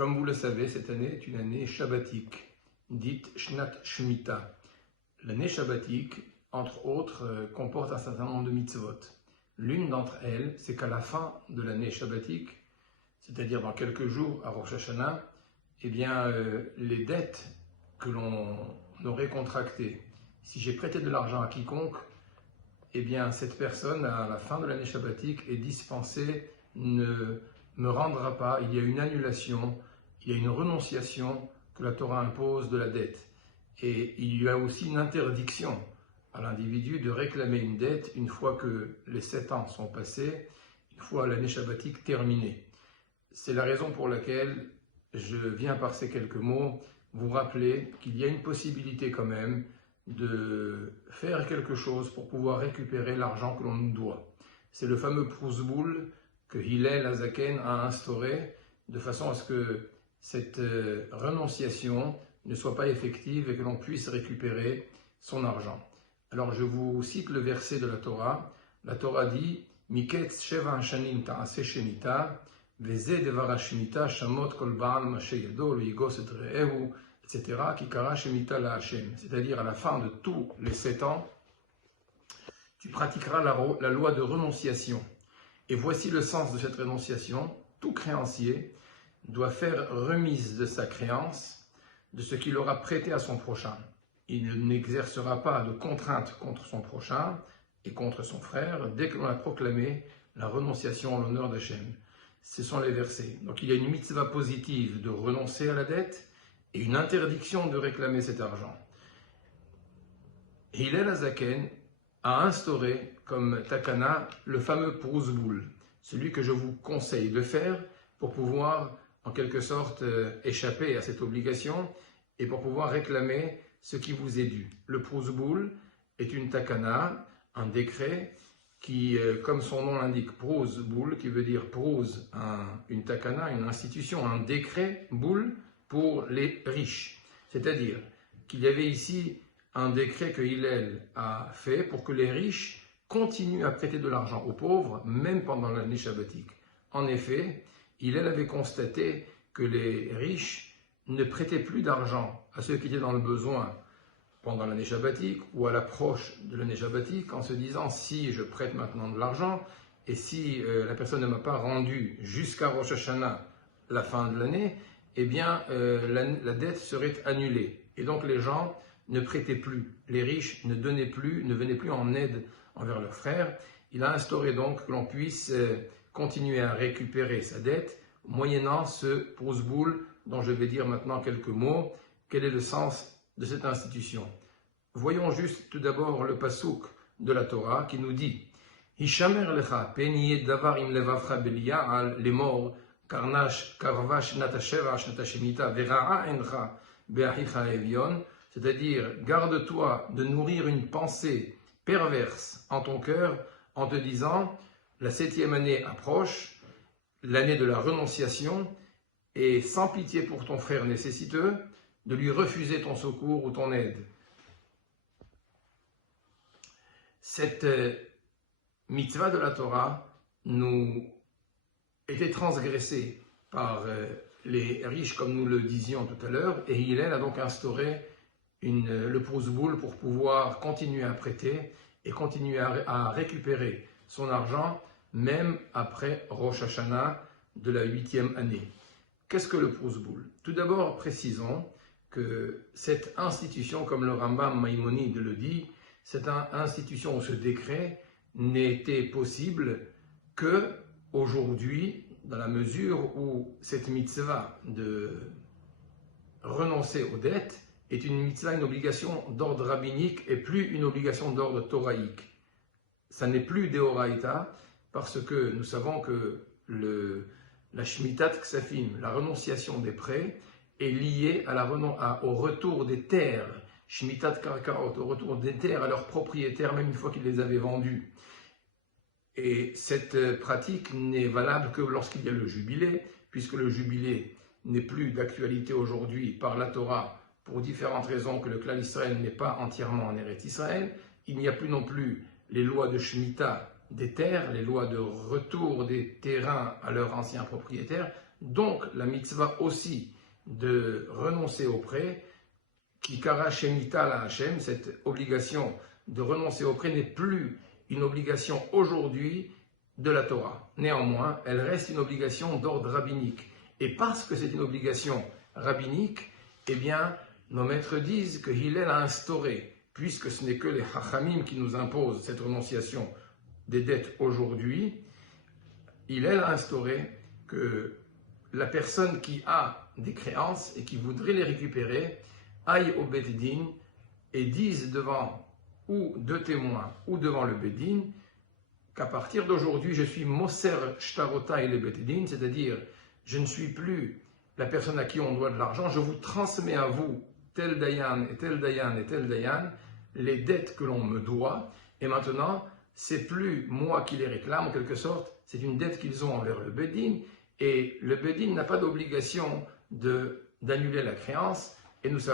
Comme vous le savez, cette année est une année shabbatique, dite Shnat Shemitah. L'année shabbatique, entre autres, comporte un certain nombre de mitzvot. L'une d'entre elles, c'est qu'à la fin de l'année shabbatique, c'est-à-dire dans quelques jours à Rosh Hashanah, les dettes que l'on aurait contractées, si j'ai prêté de l'argent à quiconque, cette personne, à la fin de l'année shabbatique, est dispensée, ne me rendra pas, il y a une annulation, il y a une renonciation que la Torah impose de la dette. Et il y a aussi une interdiction à l'individu de réclamer une dette une fois que les 7 ans sont passés, une fois l'année shabbatique terminée. C'est la raison pour laquelle je viens par ces quelques mots vous rappeler qu'il y a une possibilité quand même de faire quelque chose pour pouvoir récupérer l'argent que l'on nous doit. C'est le fameux Prouzboul que Hillel Hazaken a instauré de façon à ce que cette renonciation ne soit pas effective et que l'on puisse récupérer son argent. Alors je vous cite le verset de la Torah. La Torah dit « Miketz sheva shanim ta'aseh shemitah, veze devar shemitah shamot kol ba'al mashe yado lo yigos et re'ehu » etc. Ki kara shemitah la Hashem. C'est-à-dire à la fin de tous les 7 ans, tu pratiqueras la loi de renonciation. Et voici le sens de cette renonciation. Tout créancier doit faire remise de sa créance, de ce qu'il aura prêté à son prochain. Il n'exercera pas de contrainte contre son prochain et contre son frère dès que l'on a proclamé la renonciation en l'honneur d'Hachem. Ce sont les versets. Donc il y a une mitzvah positive de renoncer à la dette et une interdiction de réclamer cet argent. Hillel Hazaken a instauré comme takana le fameux Prouzboul, celui que je vous conseille de faire pour pouvoir en quelque sorte échapper à cette obligation et pour pouvoir réclamer ce qui vous est dû. Le Prouzboul est une takana, un décret qui, comme son nom l'indique, Prouzboul, qui veut dire Prouz, une takana, une institution, un décret, boule, pour les riches. C'est-à-dire qu'il y avait ici un décret que Hillel a fait pour que les riches continuent à prêter de l'argent aux pauvres, même pendant l'année shabbatique. En effet, Hillel avait constaté que les riches ne prêtaient plus d'argent à ceux qui étaient dans le besoin pendant l'année shabbatique ou à l'approche de l'année shabbatique en se disant si je prête maintenant de l'argent et si la personne ne m'a pas rendu jusqu'à Rosh Hashanah, la fin de l'année, la dette serait annulée. Et donc les gens ne prêtaient plus, les riches ne donnaient plus, ne venaient plus en aide envers leurs frères. Il a instauré donc que l'on puisse continuer à récupérer sa dette moyennant ce Prouzboul dont je vais dire maintenant quelques mots. Quel est le sens de cette institution? Voyons juste tout d'abord le pasouk de la Torah qui nous dit Hishamer lecha peniye davar im levavcha beliya'al lemor karnash karvash natasheva shnatashemita vera'a encha be'achicha evyon, c'est-à-dire garde-toi de nourrir une pensée perverse en ton cœur en te disant la 7e année approche, l'année de la renonciation, et sans pitié pour ton frère nécessiteux, de lui refuser ton secours ou ton aide. Cette mitzvah de la Torah nous était transgressée par les riches, comme nous le disions tout à l'heure, et Hillel a donc instauré le Prouzboul pour pouvoir continuer à prêter et continuer à récupérer son argent, même après Rosh Hashanah de la 8e année. Qu'est-ce que le Prouzboul? Tout d'abord, précisons que cette institution, comme le Rambam Maïmonide le dit, cette institution ou ce décret n'était possible que aujourd'hui, dans la mesure où cette mitzvah de renoncer aux dettes est une mitzvah, une obligation d'ordre rabbinique et plus une obligation d'ordre toraïque. Ça n'est plus d'Eoraïta parce que nous savons que la Shmitat Ksafim, la renonciation des prêts, est liée au retour des terres, Shmitat Karkaot, au retour des terres à leurs propriétaires, même une fois qu'ils les avaient vendues. Et cette pratique n'est valable que lorsqu'il y a le jubilé, puisque le jubilé n'est plus d'actualité aujourd'hui par la Torah, pour différentes raisons que le clan Israël n'est pas entièrement en Eretz Israël. Il n'y a plus non plus les lois de Shemitah des terres, les lois de retour des terrains à leurs anciens propriétaires. Donc la mitzvah aussi de renoncer au prêt, qui kara shemita la Hashem, cette obligation de renoncer au prêt n'est plus une obligation aujourd'hui de la Torah. Néanmoins, elle reste une obligation d'ordre rabbinique. Et parce que c'est une obligation rabbinique, eh bien, nos maîtres disent que Hillel a instauré, puisque ce n'est que les Chachamim qui nous imposent cette renonciation des dettes aujourd'hui, Hillel a instauré que la personne qui a des créances et qui voudrait les récupérer aille au Bet Din et dise devant ou deux témoins ou devant le Bet Din qu'à partir d'aujourd'hui, je suis Moser Shtarota et le Bet Din, c'est-à-dire je ne suis plus la personne à qui on doit de l'argent, je vous transmets à vous, tel Dayan et tel Dayan et tel Dayan, les dettes que l'on me doit, et maintenant, c'est plus moi qui les réclame, en quelque sorte, c'est une dette qu'ils ont envers le Bet Din, et le Bet Din n'a pas d'obligation d'annuler la créance, et nous savons